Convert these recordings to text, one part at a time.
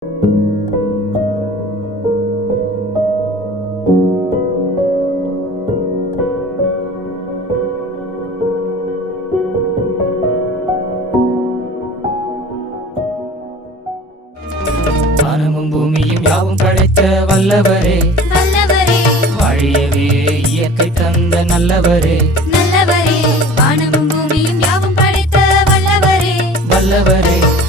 வானமும் பூமியும் யாவும் படைத்த வல்லவரே, வாழியவே இயற்கை தந்த நல்லவரே, வானமும் பூமியும் யாவும் படைத்த வல்லவரே,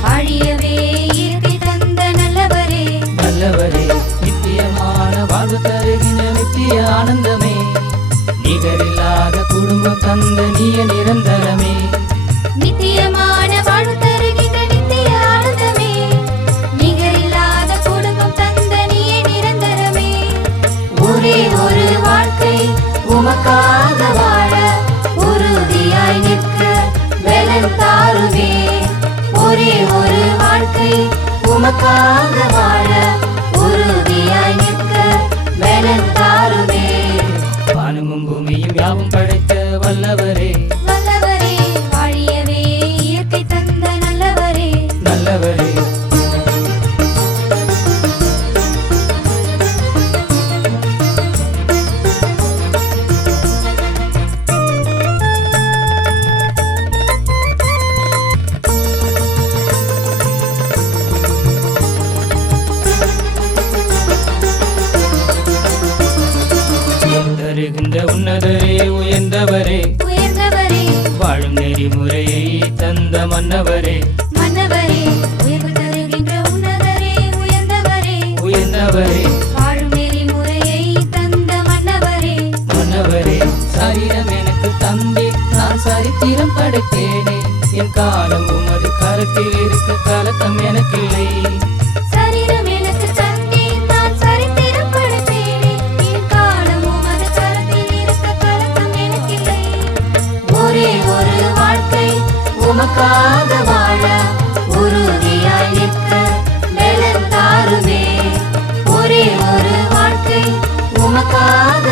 வாழியவே இயற்கை தந்த நல்லவரே, நித்தியமான வாழ்வு தருகின்ற நித்திய ஆனந்தமே, நிகரில்லாத குடும்பம் தந்த நீய நிரந்தரமே, நித்தியமான வாழ்வு தருகின்ற நித்திய ஆனந்தமே, நிகரில்லாத குடும்பம் தந்த நீயே நிரந்தரமே. ஒரே ஒரு வாழ்க்கை உமக்காக வாழ உறுதியாய் நிற்க பலன் தாருமே. ஒரே ஒரு வாழ்க்கை உமக்காக வாழ உறுதியாய் நிற்க பலன் தாருமே. வானமும் பூமியும் யாவும் படைத்த வல்லவரே, வாழியவே இயற்கை தந்த நல்லவரே. தருகின்ற உன்னதரே, உயர்ந்தவரே, வாழும் நெறிமுறையை தந்த மன்னவரே, உயர்வு தருகின்ற உன்னதரே, உயர்ந்தவரே, வாழும் நெறிமுறையை தந்த மன்னவரே, சரீரம் எனக்கு தந்தி நான் சரித்திரம் படைத்தேனே, என் காலம் உமது கரத்தில் இருக்க கலக்கம் எனக்கில்லை. சரீரம் எனக்கு தந்தி நான் சரித்திரம் படைத்தேனே, என் காலம் உமது கரத்தில் இருக்க கலக்கம் எனக்கில்லை. ஒரே ஒரு வாழ்க்கை உமக்காக வாழ உறுதியாய் நிற்க பலன் தாருமே. ஒரே ஒரு வாழ்க்கை உமக்காக